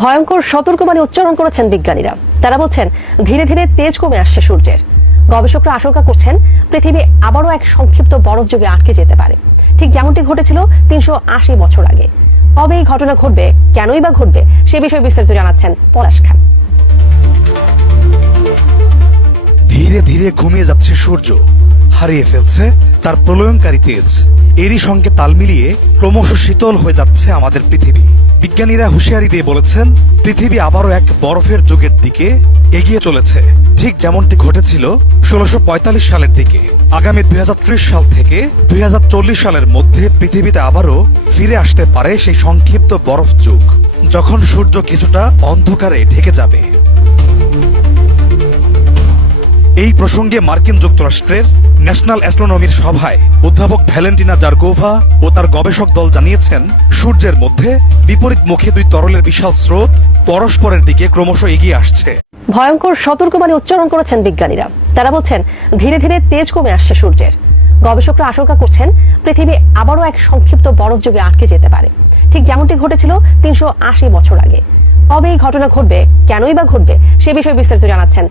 ভয়ঙ্কর সতর্কবাণী উচ্চারণ করেছেন বিজ্ঞানীরা। তারা বলছেন ধীরে ধীরে তেজ কমে আসছে সূর্যের। গবেষকরা আশঙ্কা করছেন পৃথিবী আবারও এক সংক্ষিপ্ত বরফ যুগে আটকে যেতে পারে, ঠিক যেমনটি ঘটেছিল ৩৮০ বছর আগে। কবে এই ঘটনা ঘটবে, কেনই বা ঘটবে, সে বিষয়ে বিস্তারিত জানাচ্ছেন পলাশ খান। ধীরে ধীরে ঘুমিয়ে যাচ্ছে সূর্য, হারিয়ে ফেলছে তার প্রলয়ঙ্কারী তেজ। এরই সঙ্গে তাল মিলিয়ে ক্রমশ শীতল হয়ে যাচ্ছে আমাদের পৃথিবী। বিজ্ঞানীরা হুঁশিয়ারি দিয়ে বলেছেন পৃথিবী আবারও এক বরফের যুগের দিকে এগিয়ে চলেছে, ঠিক যেমনটি ঘটেছিল ১৬৪৫ সালের দিকে। আগামী ২০৩০ সাল থেকে ২০৪০ সালের মধ্যে পৃথিবীতে আবারও ফিরে আসতে পারে সেই সংক্ষিপ্ত বরফ যুগ, যখন সূর্য কিছুটা অন্ধকারে ঢেকে যাবে। এই প্রসঙ্গে মার্কিন যুক্তরাষ্ট্রের ন্যাশনাল অ্যাস্ট্রোনমির সভায় অধ্যাপক ভ্যালেন্টিনা জারকোভা ও তার গবেষক দল জানিয়েছেন সূর্যের মধ্যে বিপরীতমুখী দুই তরলের বিশাল স্রোত পরস্পরের দিকে ক্রমশ এগিয়ে আসছে। ভয়ঙ্কর সতর্কবাণী উচ্চারণ করেছেন বিজ্ঞানীরা। তারা বলছেন ধীরে ধীরে তেজ কমে আসছে সূর্যের। গবেষকরা আশঙ্কা করছেন পৃথিবী আবারও এক সংক্ষিপ্ত বরফ যুগে আটকে যেতে পারে, ঠিক যেমনটি ঘটেছিল ৩৮০ বছর আগে। কবে এই ঘটনা ঘটবে, কেনই বা ঘটবে, সে বিষয়ে বিস্তারিত জানাচ্ছেন